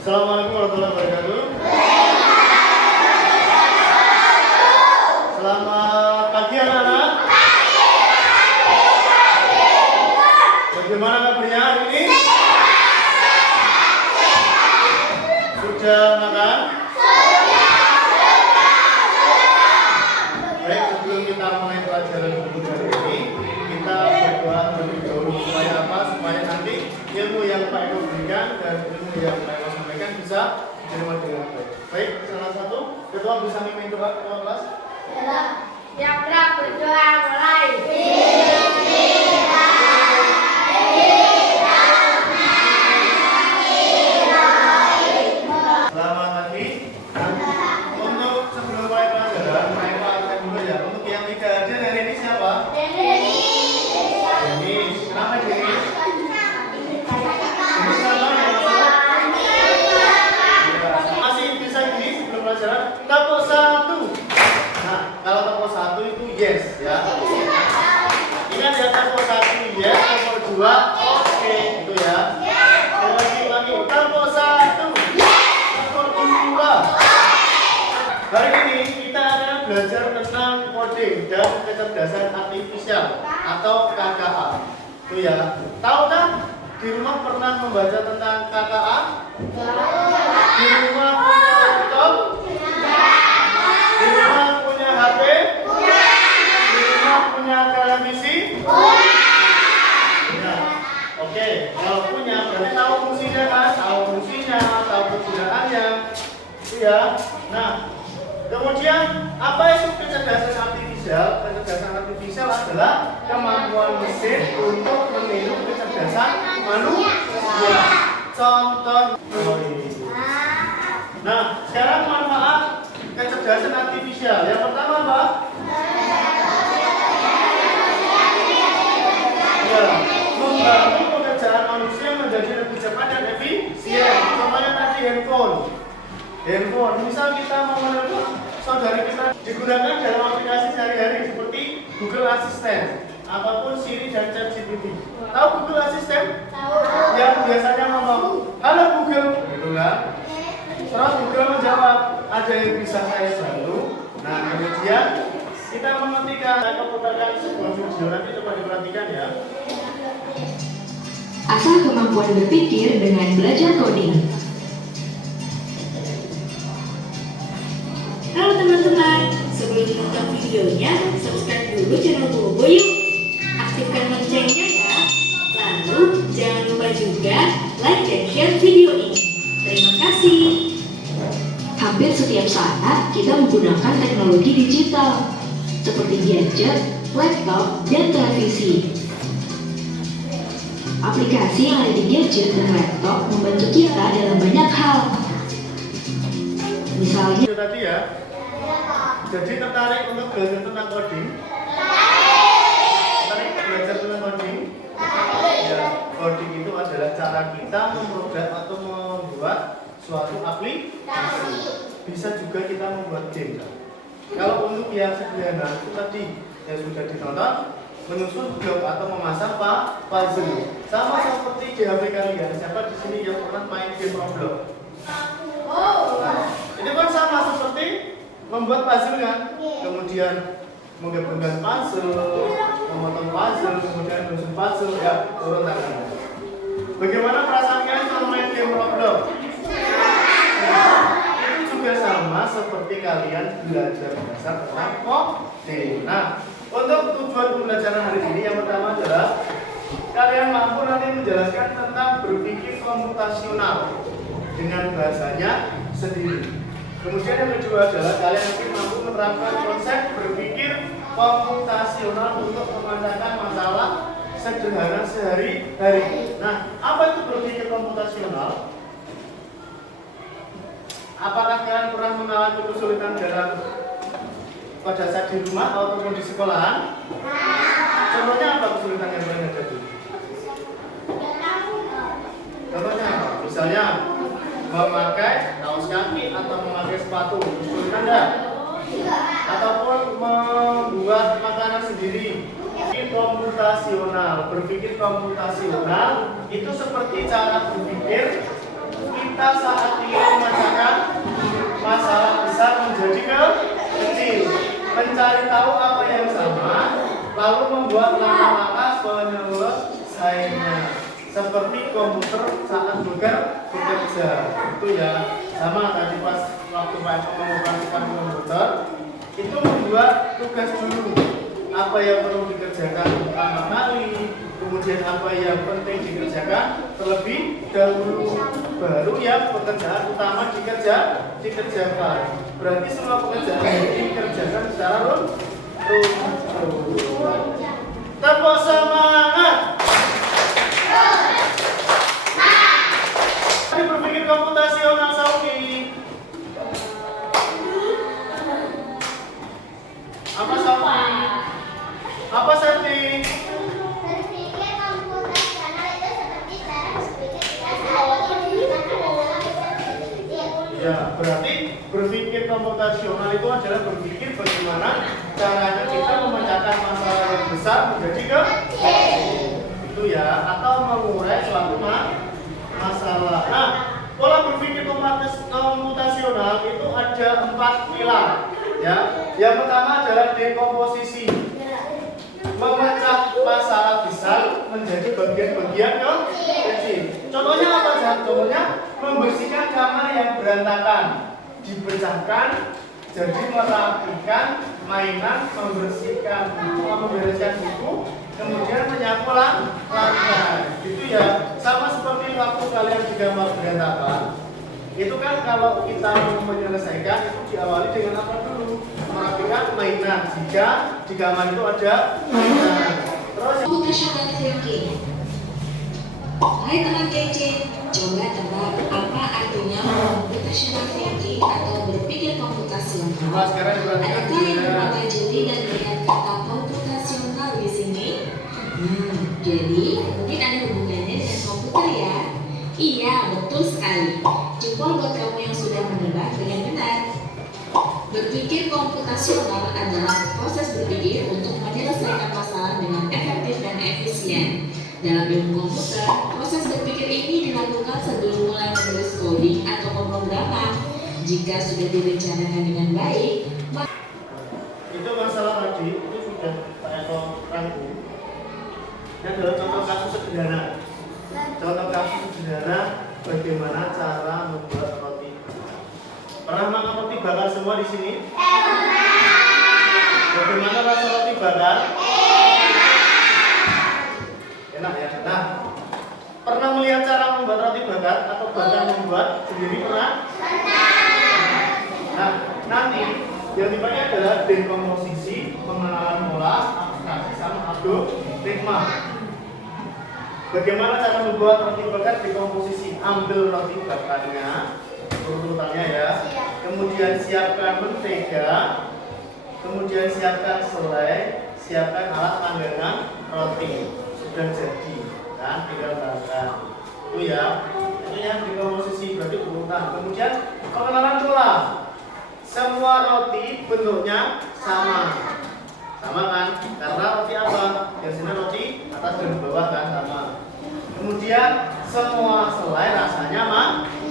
Assalamualaikum warahmatullahi wabarakatuh. Selamat pagi anak-anak. Bagaimana kabarnya hari ini? Sudah makan? Baik, sebelum kita mulai pelajaran buku hari ini, kita berdoa terlebih dahulu supaya apa? Supaya nanti ilmu yang Pak Eko berikan dan ilmu yang Pak Eko sampaikan bisa diterima dengan baik. Baik, salah satu ketua bisa mimpin doa ketua kelas. Yang berdoa mulai. Selamat pagi. Untuk sebelum mulai pelajaran, Pak Eko absen dulu ya. Untuk yang tidak hadir hari ini siapa? Denis. Kenapa Denis? Masih bisa gini sebelum pelajaran. Tepuk satu. Nah, kalau tepuk satu itu yes ya. Ingat ya, tepuk satu yes, tepuk dua oke itu ya. Lagi tepuk satu, tepuk dua. Hari ini kita akan belajar tentang coding dan kecerdasan artifisial atau KKA. Itu ya. Tahu kan? Di rumah pernah membaca tentang KKA? Di rumah punya laptop? Di rumah punya HP? Di rumah punya televisi? Punya. Oke, kalau punya berarti tahu fungsinya kan? Tahu fungsinya, tahu kegunaannya. Itu ya. Nah, kemudian apa itu kecerdasan artifisial? Kecerdasan artifisial adalah kemampuan mesin untuk meniru kecerdasan manusia. Contoh. Nah, sekarang manfaat kecerdasan artifisial. Yang pertama apa? Ya, membantu pekerjaan manusia menjadi lebih cepat dan efisien. Contohnya tadi handphone. Misal kita mau menelpon saudara kita, digunakan dalam aplikasi sehari-hari seperti Google Assistant, apapun Siri dan ChatGPT. Tahu Google Assistant? Tahu. Yang biasanya ngomong, halo Google, gitu kan? Terus Google menjawab, ada yang bisa saya bantu. Nah, kemudian kita mengetikkan, saya putarkan sebuah video, nanti coba diperhatikan ya. Asah kemampuan berpikir dengan belajar coding. Halo teman-teman, sebelum nonton videonya, subscribe dulu channel Bobo yuk. Aktifkan loncengnya ya. Lalu jangan lupa juga like dan share video ini. Terima kasih. Hampir setiap saat kita menggunakan teknologi digital seperti gadget, laptop, dan televisi. Aplikasi yang ada di gadget dan laptop membantu kita dalam banyak hal. Misalnya Itu tadi ya. Jadi tertarik untuk belajar tentang coding? Tertarik belajar tentang coding? Ya, coding itu adalah cara kita memprogram atau membuat suatu aplikasi. Bisa juga kita membuat game. Kalau untuk yang sederhana itu tadi yang sudah ditonton, menyusun blok atau memasang puzzle. Sama seperti di HP kalian. Siapa di sini yang pernah main game Roblox? Nah, ini kan sama seperti membuat puzzle kan? Kemudian menggabungkan puzzle, memotong puzzle, kemudian menyusun puzzle ya, turun tangan. Bagaimana perasaan kalian kalau main game Roblox? Nah, itu juga sama seperti kalian belajar dasar tentang coding. Nah, untuk tujuan pembelajaran hari ini yang pertama adalah kalian mampu nanti menjelaskan tentang berpikir komputasional dengan bahasanya sendiri. Kemudian yang kedua adalah kalian nanti mampu menerapkan konsep berpikir komputasional untuk memecahkan masalah sederhana sehari-hari. Nah, apa itu berpikir komputasional? Apakah kalian pernah mengalami kesulitan dalam pada saat di rumah ataupun di sekolahan? Contohnya apa kesulitan yang paling ada? Contohnya apa? Misalnya memakai kaos kaki atau memakai sepatu, kesulitan enggak? Ataupun membuat makanan sendiri. Berpikir komputasional itu seperti cara berpikir kita saat ingin memecahkan masalah besar menjadi kecil, mencari tahu apa yang sama, lalu membuat langkah-langkah penyelesaiannya, seperti komputer saat bekerja. Itu ya, sama tadi pas waktu Pak Eko mengoperasikan komputer, itu membuat tugas dulu. Apa yang perlu dikerjakan pertama kali, kemudian apa yang penting dikerjakan terlebih dahulu, baru yang pekerjaan utama dikerjakan. Berarti semua pekerjaan dikerjakan secara runut. Tepuk semangat. Mari berpikir komputasional Sauki. Apa Sauki? Apa setting? Berpikir komputasional itu seperti cara berpikir kita saat ingin Ya, berarti berpikir komputasional itu adalah berpikir bagaimana caranya kita memecahkan masalah yang besar menjadi kecil. Itu ya, atau mengurai suatu masalah. Nah, pola berpikir komputasional itu ada 4 pilar. Ya, yang pertama adalah dekomposisi, memecah masalah besar menjadi bagian-bagian kecil. Contohnya apa saja? Contohnya membersihkan kamar yang berantakan, dipecahkan jadi merapikan mainan, membersihkan buku, membereskan buku, kemudian menyapu lantai. Itu ya, sama seperti waktu kalian di kamar berantakan. Itu kan kalau kita mau menyelesaikan itu diawali dengan apa dulu? Merapikan mainan. Jika di kamar itu ada mainan. Terus Computational thinking. Hai teman kece, coba tebak apa artinya computational thinking atau berpikir komputasional? sekarang diperhatikan Adakah yang memakai jeli dan melihat kata komputasional di sini? Jadi mungkin ada hubungannya dengan komputer ya? Iya, betul sekali. Jempol buat kamu yang sudah menebak dengan benar. Berpikir komputasional adalah proses berpikir untuk menyelesaikan masalah dengan efektif dan efisien. Dalam ilmu komputer, proses berpikir ini dilakukan sebelum mulai menulis coding atau pemrograman. Jika sudah direncanakan dengan baik, itu masalah tadi itu sudah Pak Eko rangkum. Ini adalah contoh kasus sederhana. Contoh kasus sederhana bagaimana cara membuat roti. Pernah makan roti bakar semua di sini? Bagaimana rasa roti bakar? Enak ya. Nah, pernah melihat cara membuat roti bakar atau bahkan membuat sendiri pernah? Nah, nanti yang dipakai adalah dekomposisi, pengenalan pola, abstraksi sama algoritma. Bagaimana cara membuat roti bakar dekomposisi? Ambil roti bakarnya, urutannya ya. Kemudian siapkan mentega, kemudian siapkan selai, siapkan alat panggangan roti. Sudah jadi, kan? Tinggal bakar. Itu ya. Itu yang dekomposisi berarti urutan. Kemudian pengenalan pola. Semua roti bentuknya sama. Sama kan? Karena roti apa? Biasanya roti atas dan bawah kan sama. Kemudian semua selai rasanya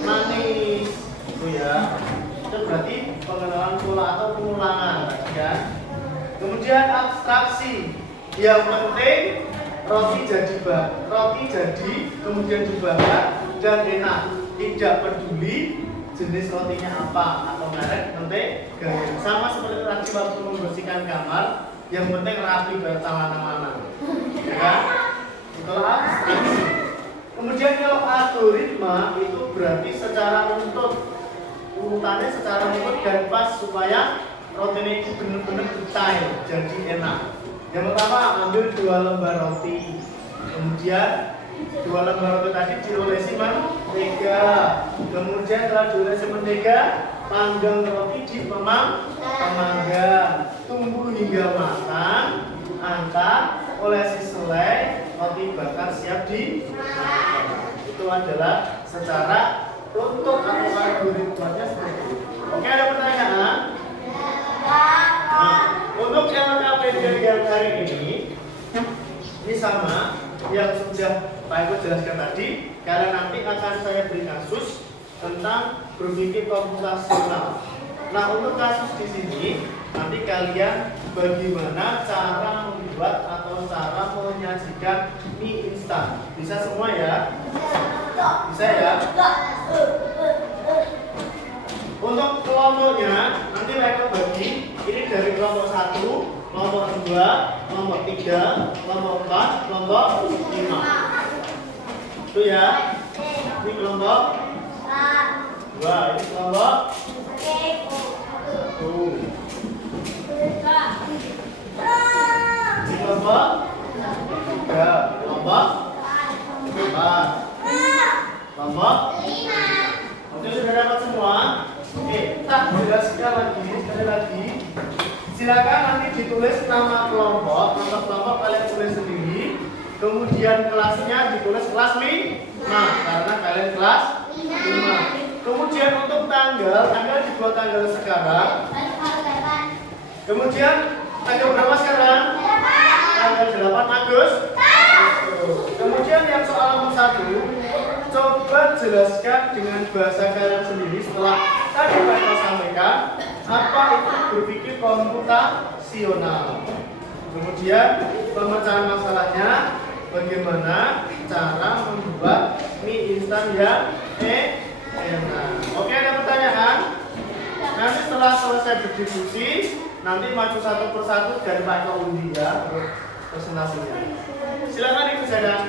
manis. Itu ya. Itu berarti pengenalan pola atau pengulangan kan? Kemudian abstraksi. Yang penting roti jadi kemudian dibakar dan enak. Tidak peduli jenis rotinya apa atau merek, penting gaya. Sama seperti tadi waktu membersihkan kamar, yang penting rapi bertalan-talan, ya kan? Itulah abstraksi. Kemudian kalau algoritma itu berarti secara runtut, urutannya secara runtut dan pas supaya rotinya itu benar-benar detail, jadi enak. Yang pertama ambil 2 lembar roti, kemudian 2 lembar roti tadi diolesi mentega, kemudian setelah diolesi mentega panggang roti di pemanggang, tunggu hingga matang, angkat, olesi selai, roti bakar siap dimakan. Itu adalah secara runtut atau algoritmanya seperti itu. Oke, ada pertanyaan? Nah, untuk yang KPD yang hari ini sama yang sudah Pak Eko jelaskan tadi, karena nanti akan saya beri kasus tentang berpikir komputasional. Nah, untuk kasus di sini nanti kalian bagaimana cara membuat atau cara menyajikan mie instan. Bisa semua ya? Bisa ya? Untuk kelompoknya nanti mereka bagi ini dari kelompok 1, kelompok 2, kelompok 3, kelompok 4, kelompok 5. Itu ya. Ini kelompok 2, ini kelompok 1. Ini kelompok 3, kelompok 4, kelompok 5. Oke, sudah dapat semua? Oke, tak jelaskan lagi, sekali lagi. Silakan nanti ditulis nama kelompok, nama kelompok kalian tulis sendiri. Kemudian kelasnya ditulis kelas 5, karena kalian kelas 5. Kemudian untuk tanggal dibuat tanggal sekarang. Kemudian tanggal berapa sekarang? Tanggal 8 Agustus. Kemudian yang soal nomor 1, coba jelaskan dengan bahasa kalian sendiri setelah tadi saya sampaikan apa itu berpikir komputasional. Kemudian pemecahan masalahnya, bagaimana cara membuat mie instan yang enak. Oke, ada pertanyaan? Nanti setelah selesai berdiskusi, nanti maju satu persatu dari Pak Eko undi ya untuk presentasinya. Silakan Ibu Zadan.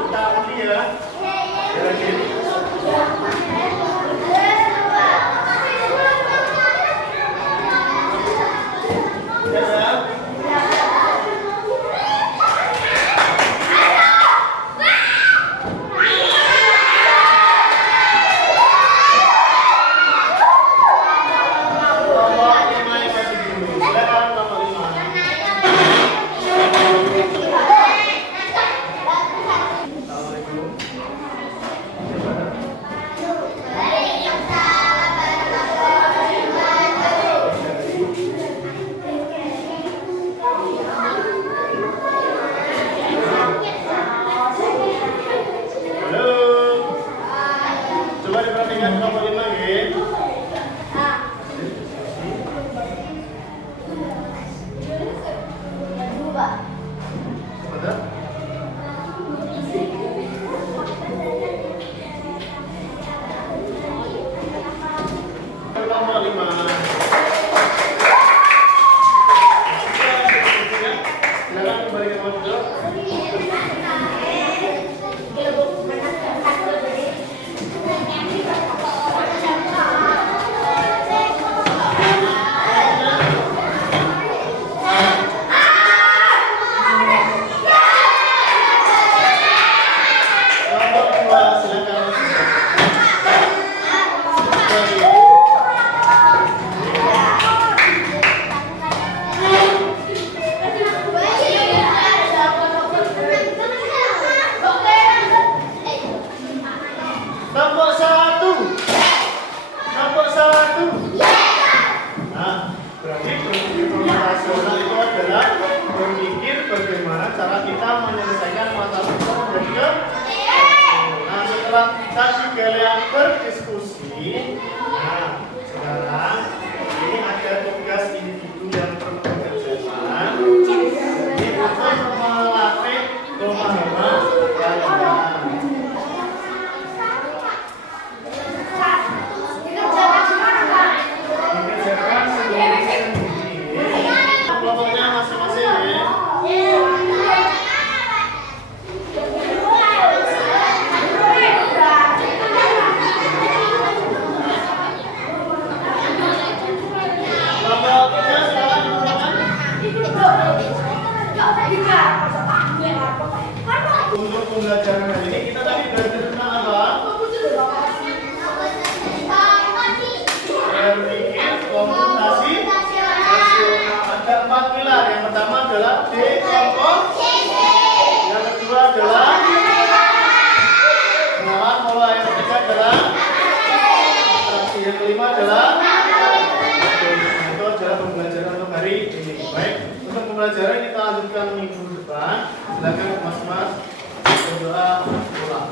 Kita undi ya. Tadi kalian berdiskusi. Nah, sekarang ini ada tugas individu yang perlu dikerjakan. Jadi untuk melatih pemahaman kalian. Dikerjakan sendiri-sendiri. Kelompoknya masing-masing ya. Kelompoknya yang kelima adalah itu adalah pembelajaran untuk hari ini. Baik, untuk pembelajaran kita lanjutkan minggu depan. Silakan mas-mas berdoa pulang.